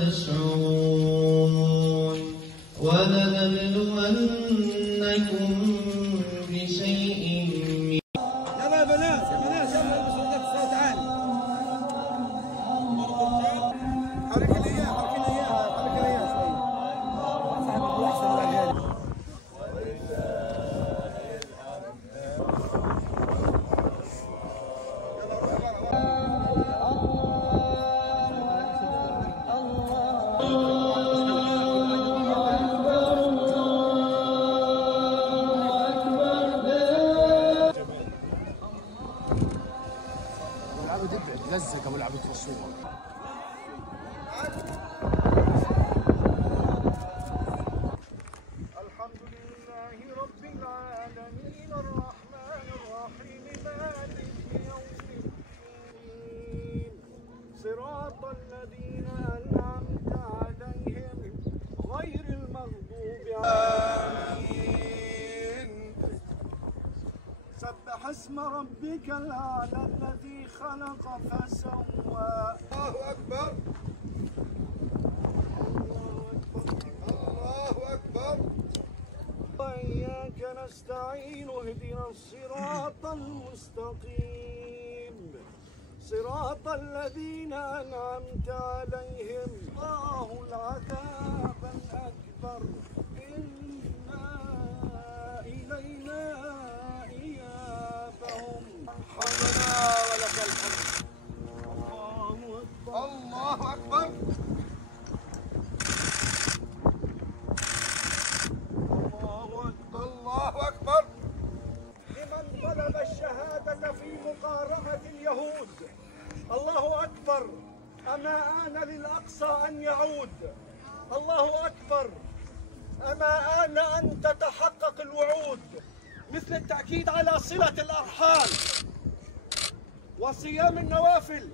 تشعرون ولنبلونكم بشيء من يلا يا بنات يا بنات يلا البسوا نفس تعالوا حركي لي اياها حركي لي اياها حركي لي اياها شوي صاحب ابو احسن الرجال لزق ابو لعبه رسول الحمد لله رب العالمين الرحمن الرحيم مالك يوم الدين صراط الذين أنعمت عليهم غير المغضوب عليهم. سبح اسم ربك الأعلى الذي خلق فسوى. الله أكبر الله أكبر. وإياك نستعين اهدنا الصراط المستقيم صراط الذين أنعمت عليهم. الله العذاب الأكبر إنا إلينا إيابهم. حمدنا ولك الحمد. الله أكبر. الله أكبر. لمن طلب الشهادة في مقارعة اليهود. الله أكبر. أما آن للأقصى أن يعود. الله أكبر. أما آن أن تتحقق الوعود، مثل التأكيد على صلة الأرحام وصيام النوافل